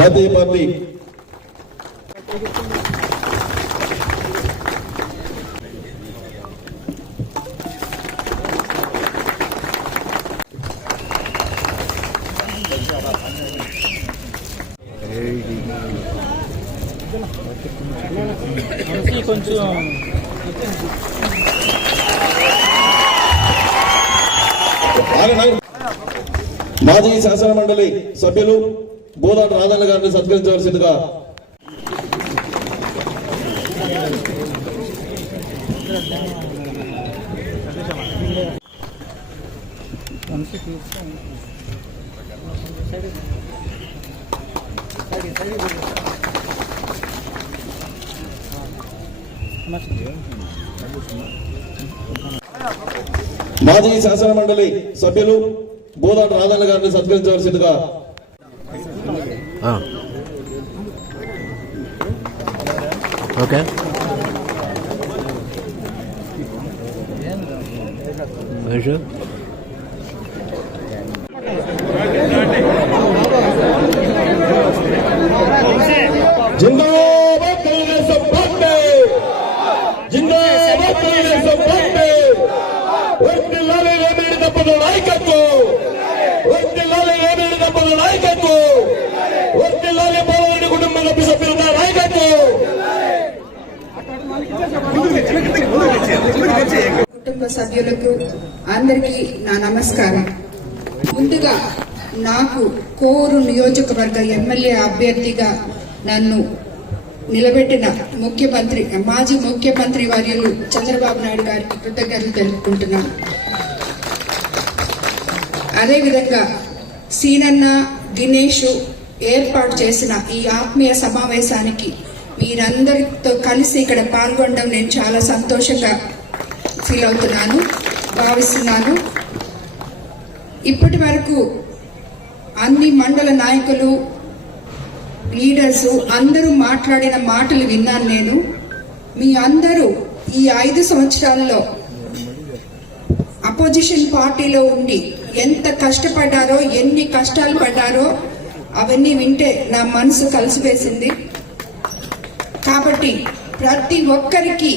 జాతీయ పార్టీ. కొంచెం మాజీ శాసన మండలి సభ్యులు బోదాటి రాజన్న గారిని సత్కరించవలసిందిగా. మాజీ శాసనమండలి సభ్యులు బోదాటి రాజన్న గారిని సత్కరించవలసిందిగా. ఓకే. మహేష్. జిందాబాద్! కుటుంబ సభ్యులకు అందరికీ నా నమస్కారం. ముందుగా నాకు కోరు నియోజకవర్గ ఎమ్మెల్యే అభ్యర్థిగా నన్ను నిలబెట్టిన ముఖ్యమంత్రి మాజీ ముఖ్యమంత్రి వర్యులు చంద్రబాబు నాయుడు గారికి కృతజ్ఞతలు తెలుపుకుంటున్నాను. అదేవిధంగా సీనన్న దినేష్ ఏర్పాటు చేసిన ఈ ఆత్మీయ సమావేశానికి మీరందరితో కలిసి ఇక్కడ పాల్గొనడం నేను చాలా సంతోషంగా ఫీల్ అవుతున్నాను భావిస్తున్నాను. ఇప్పటి వరకు అన్ని మండల నాయకులు లీడర్స్ అందరూ మాట్లాడిన మాటలు విన్నాను నేను. మీ అందరూ ఈ ఐదు సంవత్సరాల్లో అపోజిషన్ పార్టీలో ఉండి ఎంత కష్టపడ్డారో ఎన్ని కష్టాలు పడ్డారో అవన్నీ వింటే నా మనసు కలిసివేసింది. కాబట్టి ప్రతి ఒక్కరికి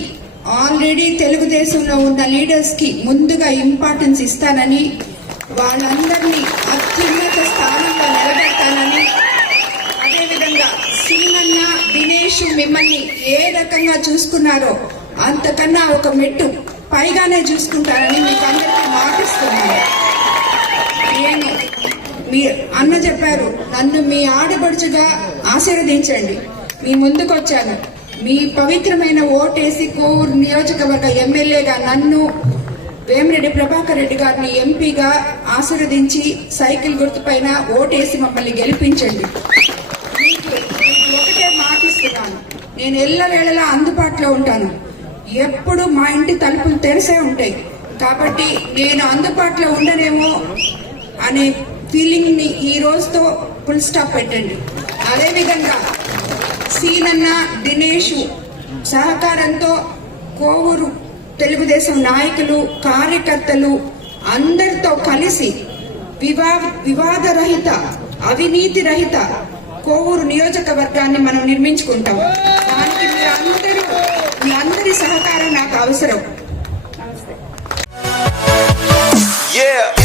ఆల్రెడీ తెలుగుదేశంలో ఉన్న లీడర్స్కి ముందుగా ఇంపార్టెన్స్ ఇస్తానని వాళ్ళందరినీ అత్యున్నత స్థానంలో నిలబెడతానని అదేవిధంగా సీనన్న దినేష్ మిమ్మల్ని ఏ రకంగా చూసుకున్నారో అంతకన్నా ఒక మెట్టు పైగానే చూసుకుంటారని మీకు అందరికీ మాటిస్తున్నాను. నేను మీ అన్న చెప్పారు నన్ను మీ ఆడపడుచుగా ఆశీర్వదించండి. మీ ముందుకు వచ్చాను మీ పవిత్రమైన ఓటేసి కోవూరు నియోజకవర్గ ఎమ్మెల్యేగా నన్ను వేమిరెడ్డి ప్రభాకర్ రెడ్డి గారిని ఎంపీగా ఆశీర్వదించి సైకిల్ గుర్తుపైన ఓటేసి మమ్మల్ని గెలిపించండి. ఒకటే మాటిస్తున్నాను నేను ఎల్లవేళలా అందుబాటులో ఉంటాను. ఎప్పుడు మా ఇంటి తలుపులు తెరిసే ఉంటాయి. కాబట్టి నేను అందుబాటులో ఉండనేమో అనే ఫీలింగ్ని ఈ రోజుతో ఫుల్ స్టాప్ పెట్టండి. అదేవిధంగా సీనన్న దినేష్ సహకారంతో కోవూరు తెలుగుదేశం నాయకులు కార్యకర్తలు అందరితో కలిసి వివా వివాదరహిత అవినీతి రహిత కోవూరు నియోజకవర్గాన్ని మనం నిర్మించుకుంటాం దానికి మీరు అందరూ మీ అందరి సహకారం నాకు అవసరం Yeah.